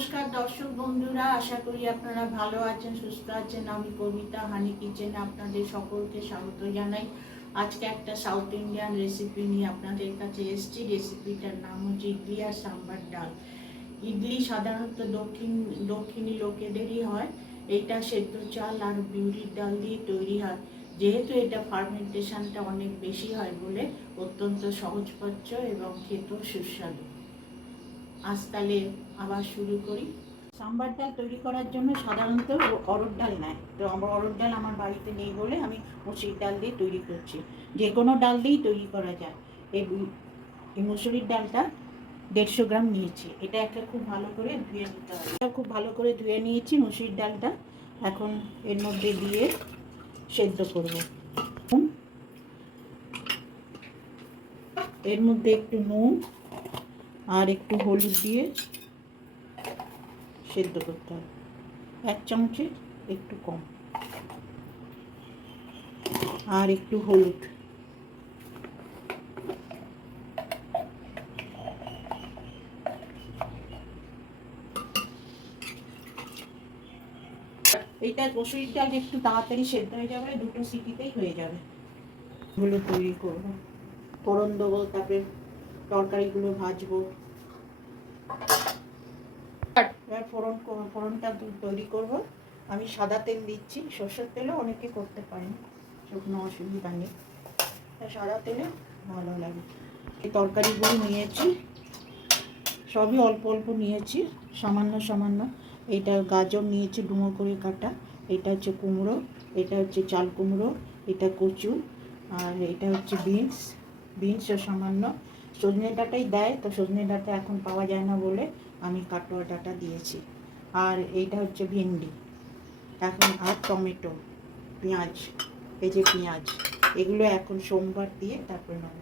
নমস্কার দর্শক বন্ধুরা, আশা করি আপনারা ভালো আছেন, সুস্থ আছেন। আমি কবিতা হানি কিচেনে আপনাদের সকলকে স্বাগত জানাই। আজকে একটা সাউথ ইন্ডিয়ান রেসিপি নিয়ে আপনাদের কাছে এসেছি। রেসিপিটার নাম হচ্ছে ইডলি আর সাম্বার ডাল। ইডলি সাধারণত দক্ষিণ, দক্ষিণী লোকেদেরই হয়। এটা সেদ্ধ চাল আর বিউরির ডাল দিয়ে তৈরি হয়। যেহেতু এটা ফার্মেন্টেশনটা অনেক বেশি হয় বলে অত্যন্ত সহজপাচ্য এবং খেতেও সুস্বাদু। আজ তাহলে আবার শুরু করি। সাম্বার ডাল তৈরি করার জন্য সাধারণত অরড় ডাল নেয় তো আমার অরড় ডাল আমার বাড়িতে নেই বলে আমি মুসুরির ডাল দিয়ে তৈরি করছি। যে কোনো ডাল দিয়েই তৈরি করা যায়। এই মুসুরির ডালটা দেড়শো গ্রাম নিয়েছি। এটা একটা খুব ভালো করে ধুয়ে নিতে হবে। এটা খুব ভালো করে ধুয়ে নিয়েছি মুসুরির ডালটা। এখন এর মধ্যে দিয়ে সেদ্ধ করব। এর মধ্যে একটু নুন আর একটু হলুদ দিয়ে সেদ্ধ করতে হবে। এক চামচের একটু কম। আর একটু হলুদ। এইটা মসুরির ডাল একটু তাড়াতাড়ি সেদ্ধ হয়ে যাবে, দুটো সিটিতেই হয়ে যাবে। এগুলো তৈরি করব। ফোড়ন দেবো, তারপরে তরকারিগুলো ভাজবো। এবার ফোড়ন ফোড়নটা তৈরি করব। আমি সাদা তেল দিচ্ছি, সর্ষের তেলও অনেকে করতে পারেন শুকনো অসুবিধা নেই। সাদা তেলে ভালো লাগে। এই তরকারিগুলো নিয়েছি, সবই অল্প অল্প নিয়েছি, সামান্য সামান্য। এটা গাজর নিয়েছি, ডুমো করে কাটা। এটা হচ্ছে কুমড়ো, এটা হচ্ছে চাল কুমড়ো, এটা কচু, আর এটা হচ্ছে বিনস। বিনসও সামান্য। সজনে ডাঁটাই দেয় তো সজনে ডাঁটা এখন পাওয়া যায় না বলে আমি কাটোয়া ডাঁটা দিয়েছি। আর এইটা হচ্ছে ভেন্ডি। এখন আর টমেটো পেঁয়াজ এই যে পেঁয়াজ এগুলো এখন সোমবার দিয়ে তারপরে নেব।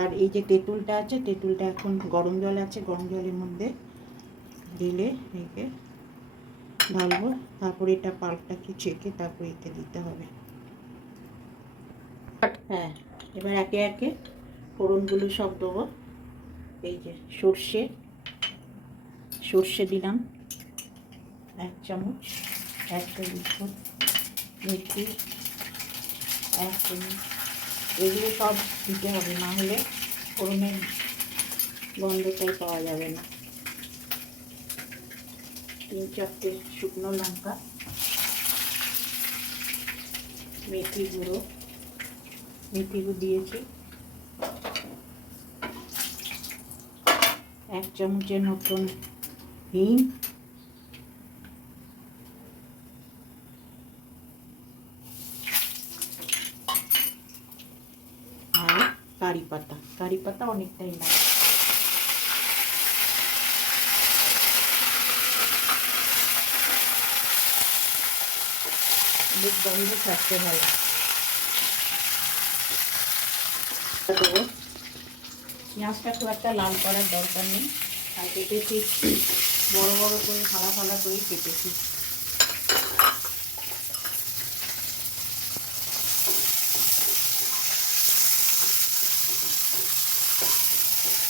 আর এই যে তেঁতুলটা আছে তেঁতুলটা এখন গরম জল আছে গরম জলের মধ্যে দিলে একে ঢালবো। তারপরে এটা পাল্পটাকে ছেঁকে তারপরে এতে দিতে হবে। হ্যাঁ এবার একে একে ফোড়নগুলো সব দেবো। এই যে সর্ষে। সর্ষে দিলাম। এক চামচ, এক টেবিল মেথি এক চামচ। এগুলো সব দিতে হবে, না হলে ফোড়নের গন্ধটাই পাওয়া যাবে না। তিন চারটে শুকনো লঙ্কা, মেথি গুঁড়ো। মেথি গুঁড়ো দিয়েছি। এক চামচের মতন হিং আর কারি পাতা কারি পাতা অনেকটাই লাগে বেশ গন্ধ থাকতে ভালো দেবো পেঁয়াজটা খুব একটা লাল করার দরকার নেই। আর কেটেছি, বড় বড় করে, ফালা ফালা করে কেটেছি।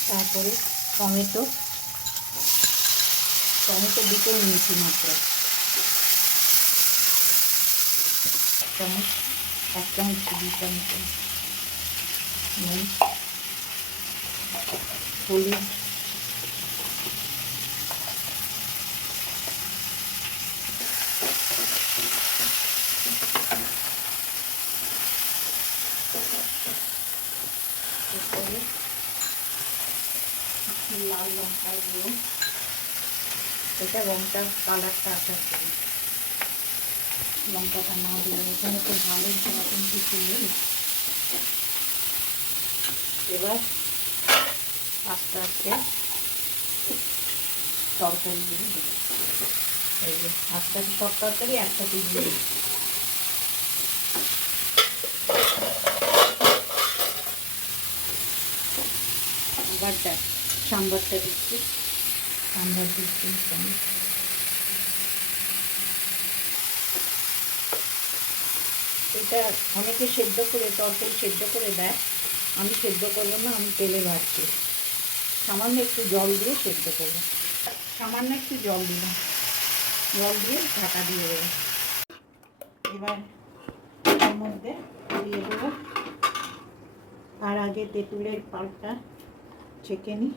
তারপরে টমেটো টমেটো দুটো নিয়েছি মাত্র। চামচ এক চামচ দু চামচ হলুদ লাল লঙ্কা গুঁড়ো। এটা রঙটা কালারটা আসার জন্য লঙ্কাটা না দিলে এখানে তো ভালো কিছু নেই। এবার আস্তে আস্তে তরকারিগুলো দেবো। এই যে, আস্তে আস্তে সব তরকারি একসাথে দিয়ে। সাম্বারটা সাম্বারটা দিচ্ছি। সাম্বার দিচ্ছি এটা অনেকে সেদ্ধ করে, তরকারি সেদ্ধ করে দেয়। আমি সেদ্ধ করব না, আমি তেলে ভাজছি। সামান্য একটু জল দিয়ে সেদ্ধ করব। সামান্য একটু জল দিলাম। জল দিয়ে ঢাকা দিয়ে দেবো। এবার এর মধ্যে দিয়ে দেবো। আর আগে তেঁতুলের পালটা ছেঁকে নিই।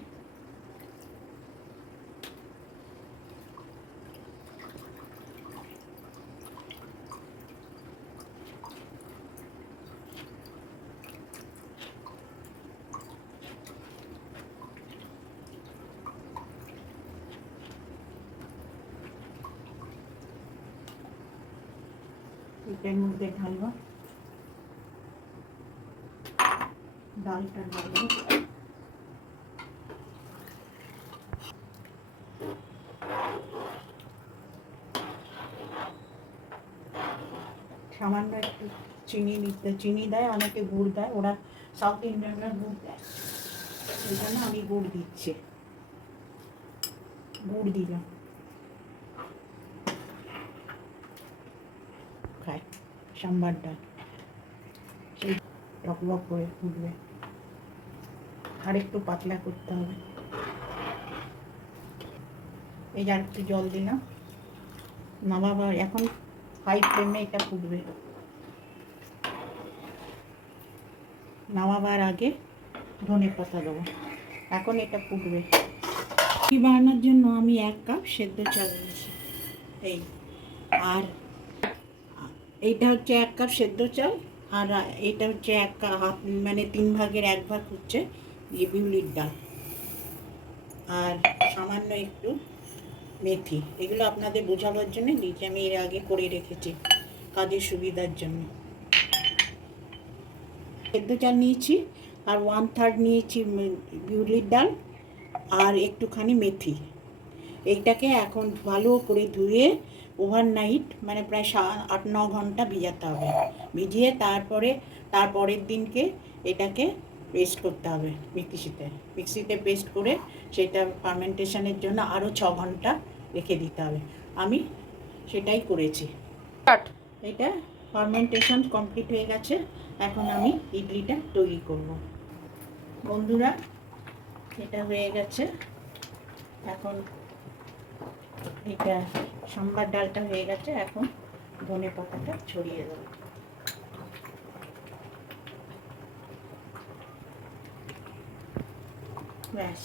এটার মধ্যে ঢালবো। ডালটা ঢালবো। সামান্য একটু চিনি নিতে, চিনি দেয়, অনেকে গুড় দেয়, ওরা সাউথ ইন্ডিয়ানরা গুড় দেয়। সেই আমি গুড় দিচ্ছি। গুড় দিলাম। খায় সাম্বার ডাল সেই টকবক করে ফুটবে আর একটু পাতলা করতে হবে। এই আর একটু জল দিলাম। নামাবার এখন হাই ফ্লেমে এটা ফুটবে। নামাবার আগে ধনে পাতা দেবো। এখন এটা ফুটবে। কি বানানোর জন্য আমি এক কাপ সেদ্ধ চাল নিয়েছি এই, আর এইটা হচ্ছে এক কাপ সেদ্ধ চাল, আর এটা হচ্ছে এক কাপ মানে তিন ভাগের এক ভাগ হচ্ছে বিউলির ডাল। আর সামান্য একটু মেথি, এগুলো আপনাদের বোঝাবার জন্য নিচে আমি এর আগে করে রেখেছি কাজের সুবিধার জন্য। সেদ্ধ চাল নিয়েছি, আর ওয়ান থার্ড নিয়েছি বিউলির ডাল, আর একটুখানি মেথি। এইটাকে এখন ভালো করে ধুয়ে ওভারনাইট মানে প্রায় সা- আট ন ঘণ্টা ভিজাতে হবে। ভিজিয়ে তারপরে তারপরের দিনকে এটাকে পেস্ট করতে হবে মিক্সিতে। মিক্সিতে পেস্ট করে সেটা ফার্মেন্টেশনের জন্য আরও ছ ঘণ্টা রেখে দিতে হবে। আমি সেটাই করেছি। এটা ফার্মেন্টেশন কমপ্লিট হয়ে গেছে। এখন আমি ইডলিটা তৈরি করব। বন্ধুরা এটা হয়ে গেছে। এখন এটা সাম্বার ডালটা হয়ে গেছে, এখন ধনে পাতাটা ছড়িয়ে দেবো। ব্যাস,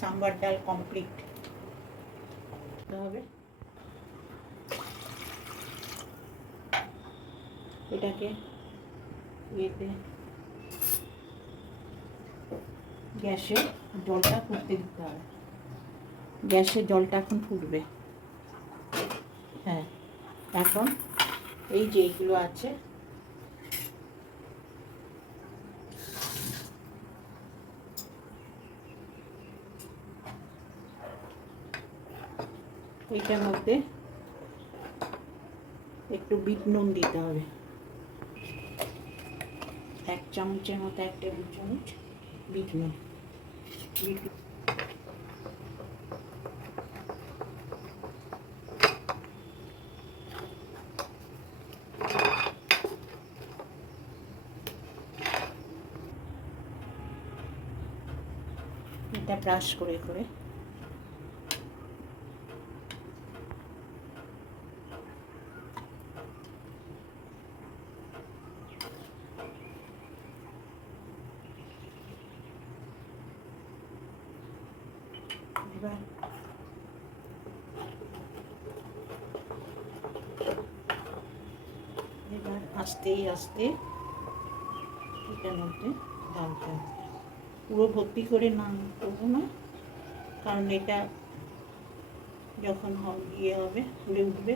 সাম্বার ডাল কমপ্লিট হবে। এটাকে ইয়েতে গ্যাসে জলটা ফুটতে দিতে হবে। গ্যাসে জলটা এখন ফুটবে। এখন এই যে এইগুলো আছে এইটার মধ্যে একটু বিট নুন দিতে হবে। এক চামচের মতো এক টেবিল চামচ বিট নুন। বিট এটা ব্রাশ করে করে। আস্তে আস্তে এটার মধ্যে ঢালতে হবে। পুরো ভর্তি করে না করব না। কারণ এটা যখন ইয়ে হবে ফুলে উঠবে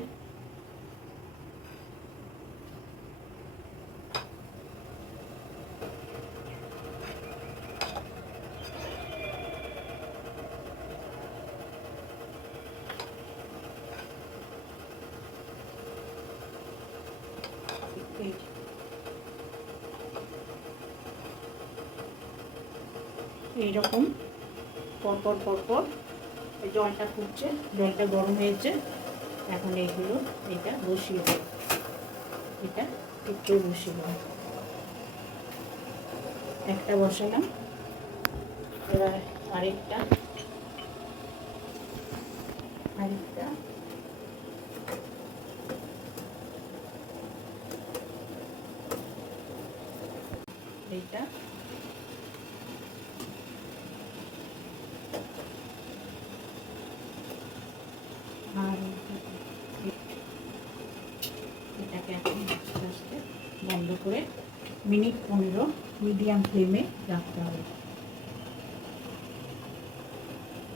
এই যে। এইরকম পরপর পরপর এই জলটা ফুটছে জলটা গরম হয়েছে। এখন এইগুলো এটা বসিয়ে দেবো। এটা একটু বসিয়ে দেবো। একটা বসালাম। এবার আরেকটা আরেকটা। এইটা আর এটাকে এখন আস্তে আস্তে বন্ধ করে মিনিট পনেরো মিডিয়াম ফ্লেমে রাখতে হবে।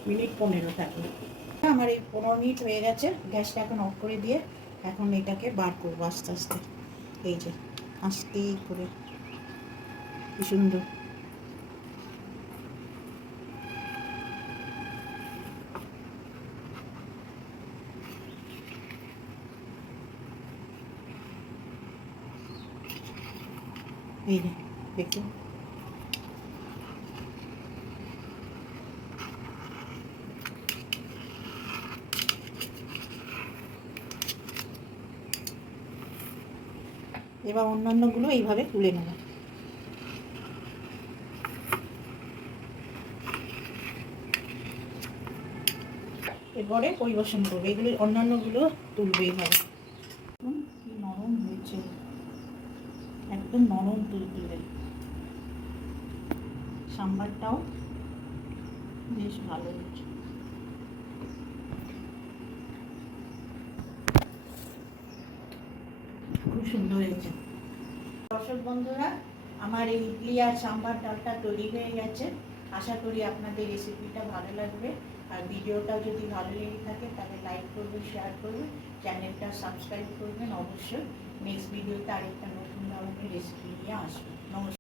মিনিট পনেরো থাকবে। আমার এই পনেরো মিনিট হয়ে গেছে, গ্যাসটা এখন অফ করে দিয়ে এখন এটাকে বার করব আস্তে আস্তে। এই যে, আস্তে করে। কি সুন্দর। এই যে দেখুন এবার অন্যান্যগুলো এইভাবে তুলে নেব। এরপরে পরিবেশন করবে। এগুলো অন্যান্যগুলো তুলবে এইভাবে দেখুন কি নরম হয়েছে একদম নরম তুলতুলে সাম্বারটাও বেশ ভালো হয়েছে। খুব সুন্দর হয়েছে। দর্শক বন্ধুরা, আমার এই ইডলি আর সাম্বার ডালটা তৈরি হয়ে গেছে। আশা করি আপনাদের রেসিপিটা ভালো লাগবে। আর ভিডিওটা যদি ভালো লেগে থাকে, তাহলে লাইক করবেন শেয়ার করবেন চ্যানেলটা সাবস্ক্রাইব করবেন অবশ্যই। নেক্সট ভিডিওতে আরেকটা নতুন ধরনের রেসিপি নিয়ে আসবেন নমস্কার